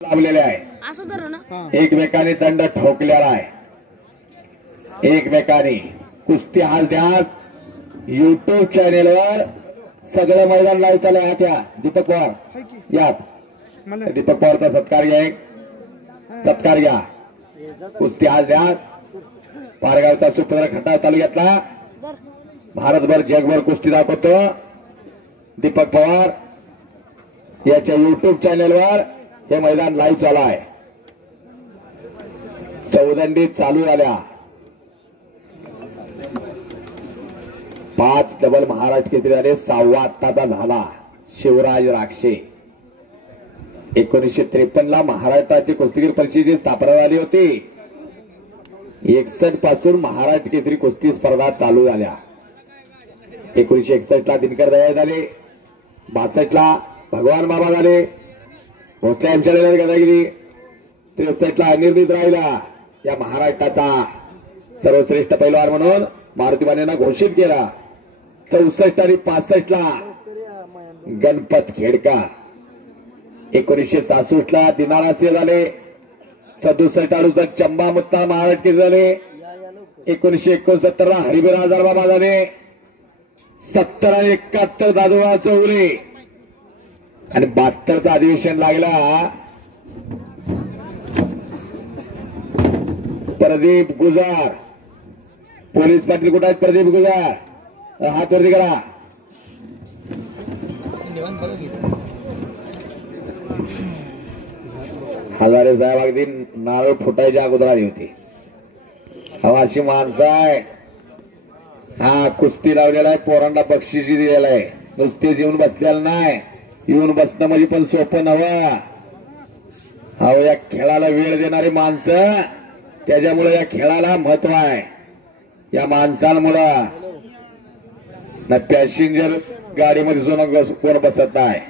लावलेले आहे, एकमेकांनी दंड ठोकलेला आहे। एकमेकांनी कुस्ती हालद्यास YouTube चॅनेलवर सगळं मैदान लाईव्ह चालू आहे। त्या दीपक पवार यात दीपक पवारचा सत्कार घ्या, सत्कार घ्या। कुस्ती हालद्यास पारगावचा सुपुत्र खटाव तालुक्यातला भारतभर जगभर कुस्ती दाखवतो दीपक पवार याच्या YouTube चॅनेलवर हे मैदान लाईव्ह चालू आहे। चौदंडी चालू झाल्या, 5 डबल महाराष्ट्र केसरी झाले। 6वा आत्ताचा झाला शिवराज राक्षे। 1953 ला महाराष्ट्राची कुस्तीगीर परिषदेची स्थापना झाली होती। 61 पासून महाराष्ट्र केसरी कुस्ती स्पर्धा चालू झाल्या। 1961 ला दिनकर दयाळ झाले, 62 ला भगवान बाबा झाले, भोसले यांच्या गदागिरी, 63 ला अनिर्णित राहिला। या महाराष्ट्राचा सर्वश्रेष्ठ पैलवान म्हणून मारुती मानेंना घोषित केला। 64 आणि 65 ला गणपत खेडकर, 1966 ला दिनारासे झाले, 67 आडूचा चंबा मुत्ता महाराष्ट्र झाले, 1969 ला हरिबिरा हजार बाबा झाले, 70 आणि 71 दादोबा चौरे आणि 72चं अधिवेशन लागला प्रदीप गुजार। पोलीस पाटील कुठे आहेत? प्रदीप गुजार, हात वरती करा। हजारे साहेब अगदी नारळ फुटायच्या अगोदर आली होती। अशी माणसं आहे। हा कुस्ती लावलेला आहे, पोरांना बक्षिसी दिलेला आहे, नुसते येऊन बसलेला नाही। येऊन बसणं म्हणजे पण सोपं नव्हतं। अहो या खेळाला वेळ देणारी माणसं, त्याच्यामुळे या खेळाला महत्व आहे। या माणसांमुळं ना पॅसेंजर गाडीमध्ये जो कोण बसत नाही।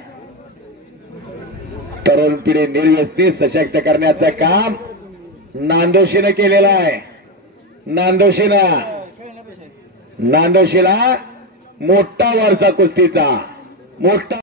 तरुण पिढी निर्व्यसनी सशक्त करण्याचं काम नांदोशीनं केलेलं आहे। नांदोशीला मोठा वारसा कुस्तीचा, मोठा